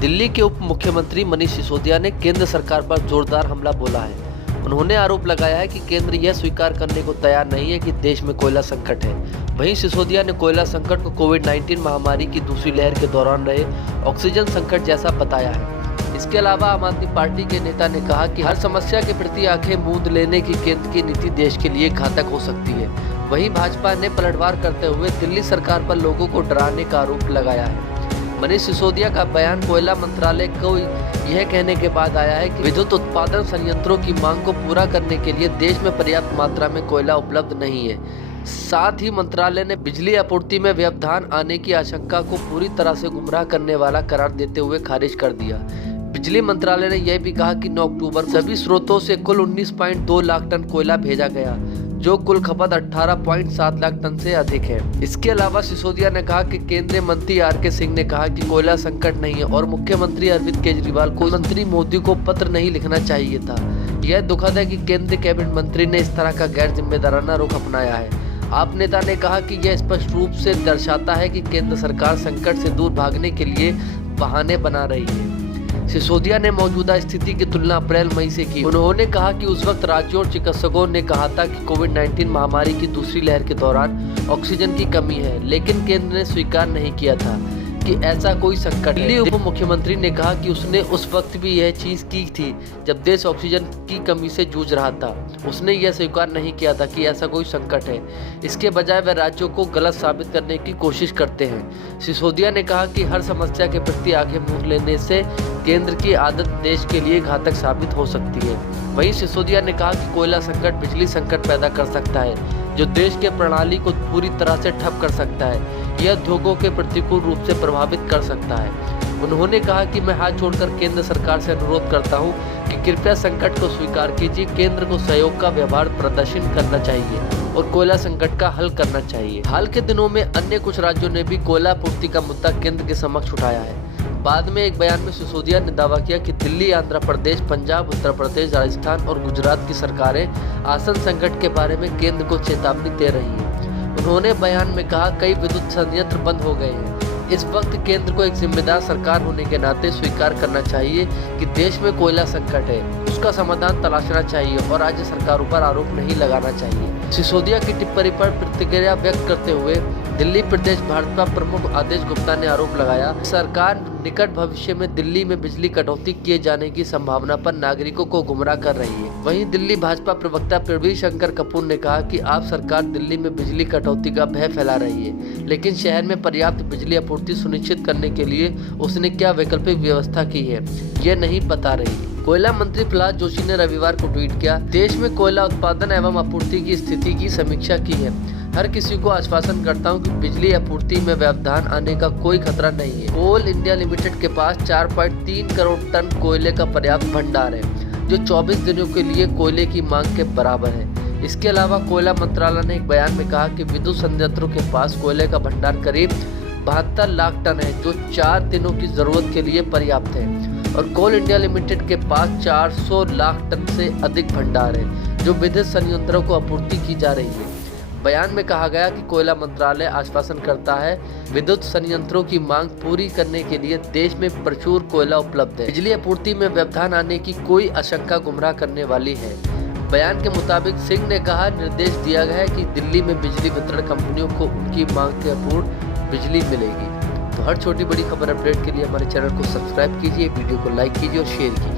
दिल्ली के उप मुख्यमंत्री मनीष सिसोदिया ने केंद्र सरकार पर जोरदार हमला बोला है। उन्होंने आरोप लगाया है कि केंद्र यह स्वीकार करने को तैयार नहीं है कि देश में कोयला संकट है। वहीं सिसोदिया ने कोयला संकट को कोविड-19 महामारी की दूसरी लहर के दौरान रहे ऑक्सीजन संकट जैसा बताया है। इसके अलावा आम आदमी पार्टी के नेता ने कहा कि हर समस्या के प्रति आंखें मूंद लेने की केंद्र की नीति देश के लिए घातक हो सकती है। वहीं भाजपा ने पलटवार करते हुए दिल्ली सरकार पर लोगों को डराने का आरोप लगाया है। मनीष सिसोदिया का बयान कोयला मंत्रालय को यह कहने के बाद आया है कि विद्युत उत्पादन संयंत्रों की मांग को पूरा करने के लिए देश में पर्याप्त मात्रा में कोयला उपलब्ध नहीं है। साथ ही मंत्रालय ने बिजली आपूर्ति में व्यवधान आने की आशंका को पूरी तरह से गुमराह करने वाला करार देते हुए खारिज कर दिया। बिजली मंत्रालय ने यह भी कहा कि 9 अक्टूबर को सभी स्रोतों से कुल 19.2 लाख टन कोयला भेजा गया, जो कुल खपत 18.7 लाख टन से अधिक है। इसके अलावा सिसोदिया ने कहा कि केंद्रीय मंत्री आर.के. सिंह ने कहा कि कोयला संकट नहीं है और मुख्यमंत्री अरविंद केजरीवाल को मंत्री मोदी को पत्र नहीं लिखना चाहिए था। यह दुखद है कि केंद्रीय कैबिनेट मंत्री ने इस तरह का गैर जिम्मेदाराना रुख अपनाया है। आप नेता ने कहा कि यह स्पष्ट रूप से दर्शाता है कि केंद्र सरकार संकट से दूर भागने के लिए बहाने बना रही है। सिसोदिया ने मौजूदा स्थिति की तुलना अप्रैल-मई से की। उन्होंने कहा कि उस वक्त राज्यों और चिकित्सकों ने कहा था कि कोविड-19 महामारी की दूसरी लहर के दौरान ऑक्सीजन की कमी है, लेकिन केंद्र ने स्वीकार नहीं किया था कि ऐसा कोई संकट है। दिल्ली उप मुख्यमंत्री ने कहा कि उसने उस वक्त भी यह चीज की थी जब देश ऑक्सीजन की कमी से जूझ रहा था। उसने यह स्वीकार नहीं किया था कि ऐसा कोई संकट है। इसके बजाय वह राज्यों को गलत साबित करने की कोशिश करते हैं। सिसोदिया ने कहा कि हर समस्या के प्रति आंखें मूंद लेने से केंद्र की आदत देश के लिए घातक साबित हो सकती है। वहीं सिसोदिया ने कहा कि कोयला संकट बिजली संकट पैदा कर सकता है, जो देश के प्रणाली को पूरी तरह से ठप कर सकता है। यह उद्योगों के प्रतिकूल रूप से प्रभावित कर सकता है। उन्होंने कहा कि मैं हाथ जोड़कर केंद्र सरकार से अनुरोध करता हूं कि कृपया संकट को स्वीकार कीजिए। केंद्र को सहयोग का व्यवहार प्रदर्शन करना चाहिए और कोयला संकट का हल करना चाहिए। हाल के दिनों में अन्य कुछ राज्यों ने भी कोयला आपूर्ति का मुद्दा केंद्र के समक्ष उठाया है। बाद में एक बयान में सिसोदिया ने दावा किया कि दिल्ली, आंध्र प्रदेश, पंजाब, उत्तर प्रदेश, राजस्थान और गुजरात की सरकारें आसन संकट के बारे में केंद्र को चेतावनी दे रही हैं। उन्होंने बयान में कहा कई विद्युत संयंत्र बंद हो गए हैं। इस वक्त केंद्र को एक जिम्मेदार सरकार होने के नाते स्वीकार करना चाहिए कि देश में कोयला संकट है, उसका समाधान तलाशना चाहिए और राज्य सरकारों पर आरोप नहीं लगाना चाहिए। सिसोदिया की टिप्पणी पर प्रतिक्रिया व्यक्त करते हुए दिल्ली प्रदेश भाजपा प्रमुख आदेश गुप्ता ने आरोप लगाया, सरकार निकट भविष्य में दिल्ली में बिजली कटौती किए जाने की संभावना पर नागरिकों को गुमराह कर रही है। वहीं दिल्ली भाजपा प्रवक्ता प्रवीण शंकर कपूर ने कहा कि आप सरकार दिल्ली में बिजली कटौती का भय फैला रही है, लेकिन शहर में पर्याप्त बिजली आपूर्ति सुनिश्चित करने के लिए उसने क्या वैकल्पिक व्यवस्था की है, यह नहीं बता रही। कोयला मंत्री प्रहलाद जोशी ने रविवार को ट्वीट किया, देश में कोयला उत्पादन एवं आपूर्ति की स्थिति की समीक्षा की है। हर किसी को आश्वासन करता हूं कि बिजली आपूर्ति में व्यवधान आने का कोई खतरा नहीं है। कोल इंडिया लिमिटेड के पास 4.3 करोड़ टन कोयले का पर्याप्त भंडार है, जो 24 दिनों के लिए कोयले की मांग के बराबर है। इसके अलावा कोयला मंत्रालय ने एक बयान में कहा कि विद्युत संयंत्रों के पास कोयले का भंडार करीब 72 लाख टन है, जो 4 दिनों की जरूरत के लिए पर्याप्त है। और कोल इंडिया लिमिटेड के पास 400 लाख टन से अधिक भंडार है, जो विद्युत संयंत्रों को आपूर्ति की जा रही है। बयान में कहा गया कि कोयला मंत्रालय आश्वासन करता है विद्युत संयंत्रों की मांग पूरी करने के लिए देश में प्रचुर कोयला उपलब्ध है। बिजली आपूर्ति में व्यवधान आने की कोई आशंका गुमराह करने वाली है। बयान के मुताबिक सिंह ने कहा, निर्देश दिया गया है कि दिल्ली में बिजली वितरण कंपनियों को उनकी मांग के अनुरूप बिजली मिलेगी। तो हर छोटी बड़ी खबर अपडेट के लिए हमारे चैनल को सब्सक्राइब कीजिए, वीडियो को लाइक कीजिए और शेयर कीजिए।